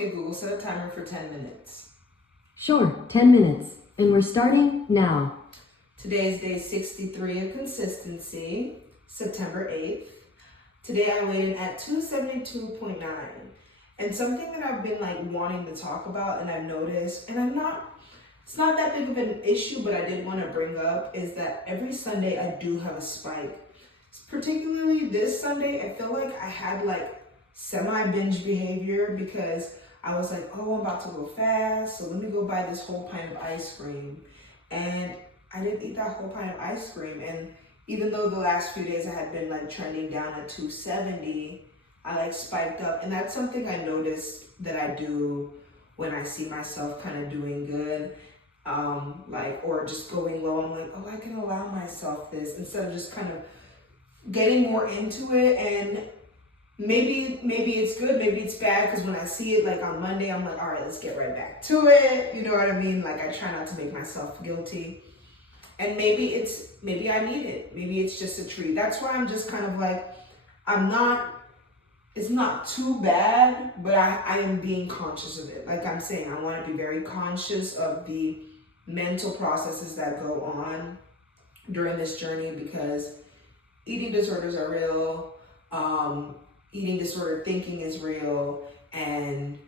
Okay, Google, set a timer for 10 minutes. Sure, 10 minutes. And we're starting now. Today is day 63 of consistency, September 8th. Today I weighed in at 272.9. And something that I've been wanting to talk about and I've noticed, and it's not that big of an issue, but I did want to bring up, is that every Sunday I do have a spike. Particularly this Sunday, I feel like I had semi-binge behavior because I was like, oh, I'm about to go fast, so let me go buy this whole pint of ice cream. And I didn't eat that whole pint of ice cream. And even though the last few days I had been trending down at 270, I spiked up. And that's something I noticed that I do when I see myself kind of doing good, or just going low. I'm like, oh, I can allow myself this instead of just kind of getting more into it. And maybe it's good, maybe it's bad, because when I see it on Monday, I'm like, all right, let's get right back to it. You know what I mean? I try not to make myself guilty. And maybe I need it. Maybe it's just a treat. That's why I'm just kind of it's not too bad, but I am being conscious of it. Like I'm saying, I want to be very conscious of the mental processes that go on during this journey, because eating disorders are real. Eating disorder thinking is real, and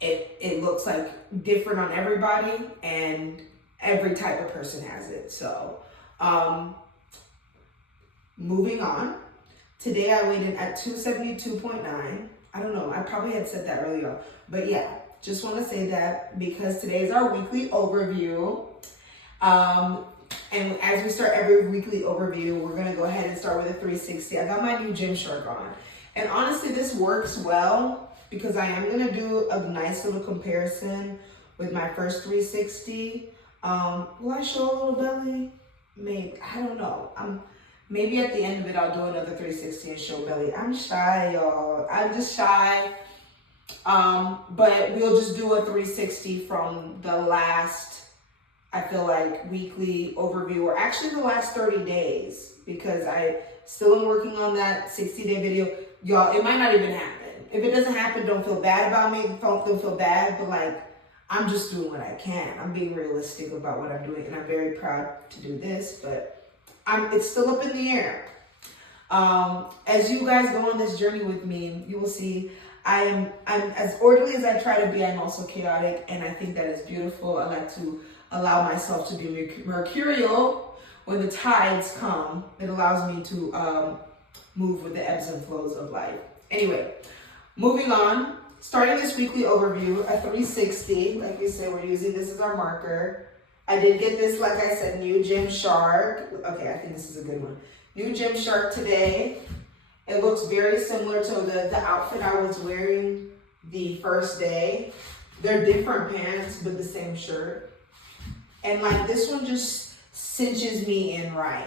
it looks different on everybody, and every type of person has it. So moving on. Today I weighed in at 272.9. I don't know, I probably had said that earlier, but yeah, just want to say that because today is our weekly overview. And as we start every weekly overview, we're going to go ahead and start with a 360. I got my new Gymshark on. And honestly, this works well because I am going to do a nice little comparison with my first 360. Will I show a little belly? Maybe. I don't know. Maybe at the end of it, I'll do another 360 and show belly. I'm shy, y'all. I'm just shy. But we'll just do a 360 from the last, I feel weekly overview, or actually the last 30 days, because I still am working on that 60-day video. Y'all, it might not even happen. If it doesn't happen, don't feel bad about me. Don't feel bad, but I'm just doing what I can. I'm being realistic about what I'm doing, and I'm very proud to do this, but it's still up in the air. As you guys go on this journey with me, you will see I'm as orderly as I try to be. I'm also chaotic, and I think that is beautiful. I like to allow myself to be mercurial when the tides come. It allows me to move with the ebbs and flows of life. Anyway, moving on. Starting this weekly overview, a 360. Like we said, we're using this as our marker. I did get this, like I said, new Gymshark. Okay, I think this is a good one. New Gymshark today. It looks very similar to the outfit I was wearing the first day. They're different pants, but the same shirt. And this one just cinches me in right.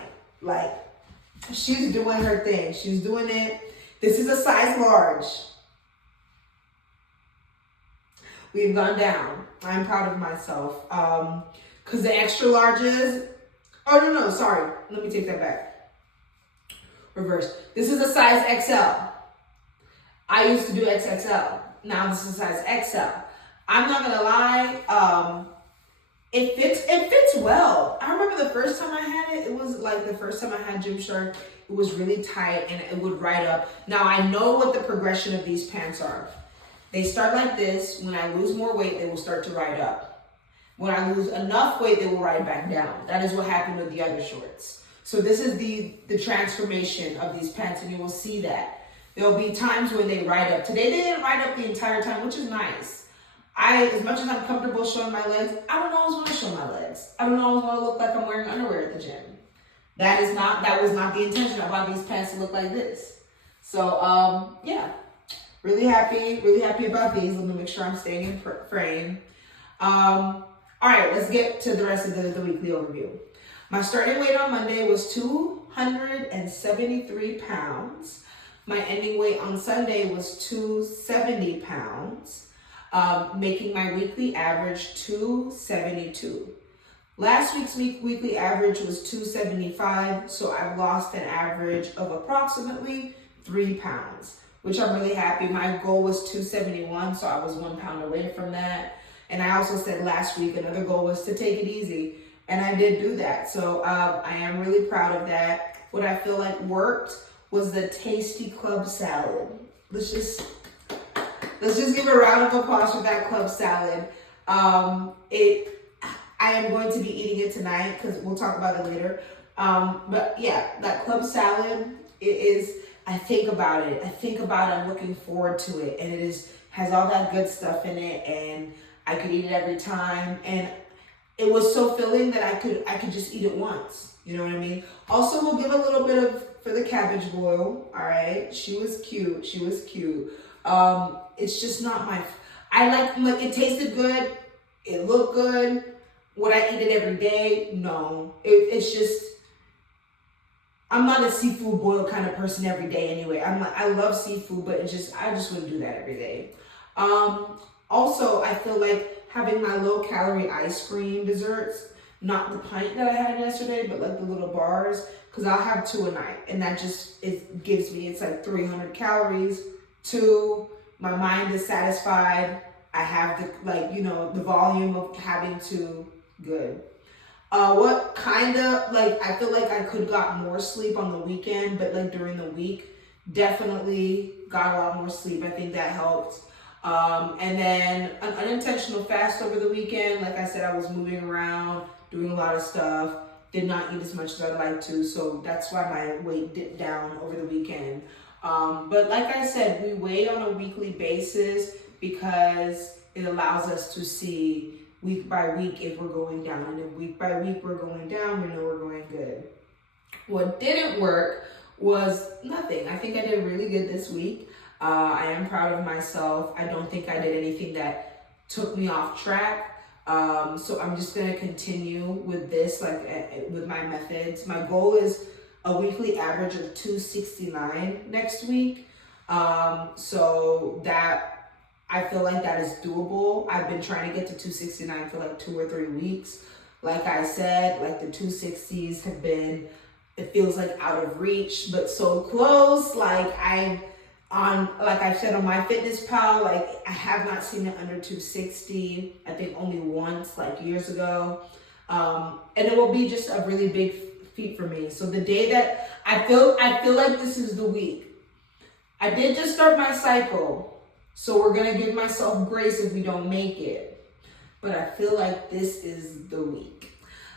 She's doing her thing. She's doing it. This is a size large. We've gone down. I'm proud of myself. Because the extra larges, oh no, sorry. Let me take that back. Reverse. This is a size XL. I used to do XXL. Now this is a size XL. I'm not gonna lie. It fits well. I remember the first time I had it, it was the first time I had Gymshark, it was really tight and it would ride up. Now I know what the progression of these pants are. They start like this. When I lose more weight, they will start to ride up. When I lose enough weight, they will ride back down. That is what happened with the other shorts. So this is the transformation of these pants, and you will see that. There'll be times when they ride up. Today they didn't ride up the entire time, which is nice. As much as I'm comfortable showing my legs, I don't always want to show my legs. I don't always want to look like I'm wearing underwear at the gym. That was not the intention. I bought these pants to look like this. So yeah, really happy about these. Let me make sure I'm staying in frame. All right, let's get to the rest of the weekly overview. My starting weight on Monday was 273 pounds. My ending weight on Sunday was 270 pounds. Making my weekly average 272. Last week's weekly average was 275, so I've lost an average of approximately 3 pounds, which I'm really happy. My goal was 271, so I was 1 pound away from that. And I also said last week another goal was to take it easy, and I did do that. So I am really proud of that. What I feel like worked was the Tasty Club salad. Let's just give a round of applause for that club salad. I am going to be eating it tonight because we'll talk about it later. But yeah, that club salad, I think about it. I'm looking forward to it, and has all that good stuff in it, and I could eat it every time. And it was so filling that I could just eat it once. You know what I mean? Also, we'll give a little bit for the cabbage boil. All right. She was cute. It's just not I like it tasted good. It looked good. Would I eat it every day? No. It's just, I'm not a seafood boil kind of person every day anyway. I love seafood, but I just wouldn't do that every day. Also, I feel like having my low calorie ice cream desserts, not the pint that I had yesterday, but like the little bars, because I'll have 2 a night, and that it's like 300 calories. 2, my mind is satisfied. I have the volume of having 2. Good. What kind of, I feel like I could got more sleep on the weekend, but like during the week, definitely got a lot more sleep. I think that helped. And then an unintentional fast over the weekend. Like I said, I was moving around, doing a lot of stuff, did not eat as much as I'd like to. So that's why my weight dipped down over the weekend. But like I said, we weigh on a weekly basis because it allows us to see week by week if we're going down. And if week by week we're going down, we know we're going good. What didn't work was nothing. I think I did really good this week. I am proud of myself. I don't think I did anything that took me off track. So I'm just going to continue with this, with my methods. My goal is a weekly average of 269 next week. So that, I feel like that is doable. I've been trying to get to 269 for like 2 or 3 weeks. Like I said, like the 260s have been, it feels like out of reach, but so close. Like I've said on my Fitness Pal, like I have not seen it under 260. I think only once, like years ago. And it will be just a really big feat for me. So the day that I feel like this is the week. I did just start my cycle. So we're going to give myself grace if we don't make it. But I feel like this is the week.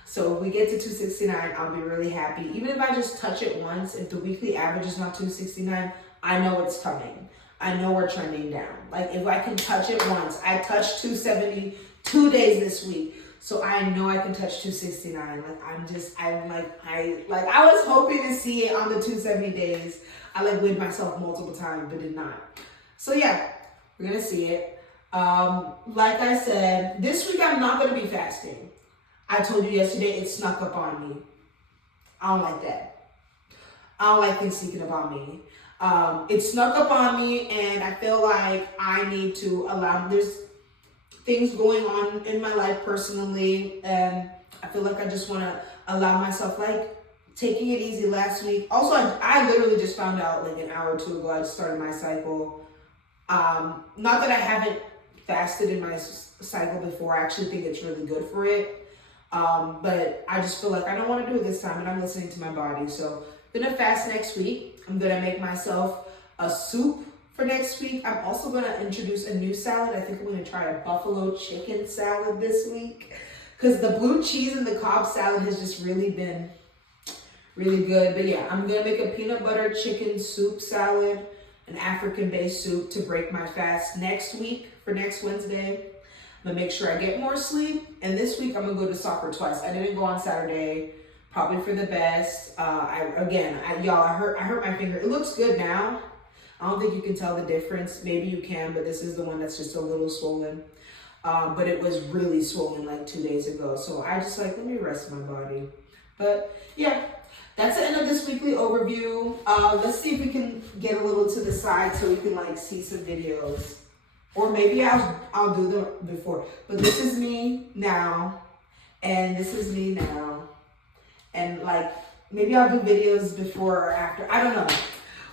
So if we get to 269, I'll be really happy. Even if I just touch it once, if the weekly average is not 269, I know it's coming. I know we're trending down. Like if I can touch it once, I touched 270 2 days this week. So I know I can touch 269. I was hoping to see it on the 270 days. I weighed myself multiple times, but did not. So yeah. We're going to see it. Like I said, this week I'm not going to be fasting. I told you yesterday it snuck up on me. I don't like that. I don't like things sneaking up on me. It snuck up on me, and I feel like I need to there's things going on in my life personally, and I feel like I just want to allow myself, taking it easy last week. Also, I literally just found out an hour or 2 ago, I just started my cycle. Not that I haven't fasted in my cycle before. I actually think it's really good for it. But I just feel like I don't want to do it this time, and I'm listening to my body. So I'm going to fast next week. I'm going to make myself a soup for next week. I'm also going to introduce a new salad. I think I'm going to try a buffalo chicken salad this week, because the blue cheese and the Cobb salad has just really been really good. But yeah, I'm going to make a peanut butter chicken soup salad, an African-based soup to break my fast next week for next Wednesday. I'm gonna make sure I get more sleep. And this week I'm gonna go to soccer twice. I didn't go on Saturday, probably for the best. I hurt my finger. It looks good now. I don't think you can tell the difference. Maybe you can, but this is the one that's just a little swollen. But it was really swollen 2 days ago. So I just let me rest my body. But yeah. That's the end of this weekly overview. Let's see if we can get a little to the side so we can see some videos. Or maybe I'll do them before. But this is me now. And this is me now. And maybe I'll do videos before or after. I don't know.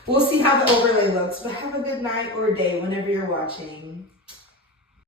we'll see how the overlay looks. But have a good night or day whenever you're watching.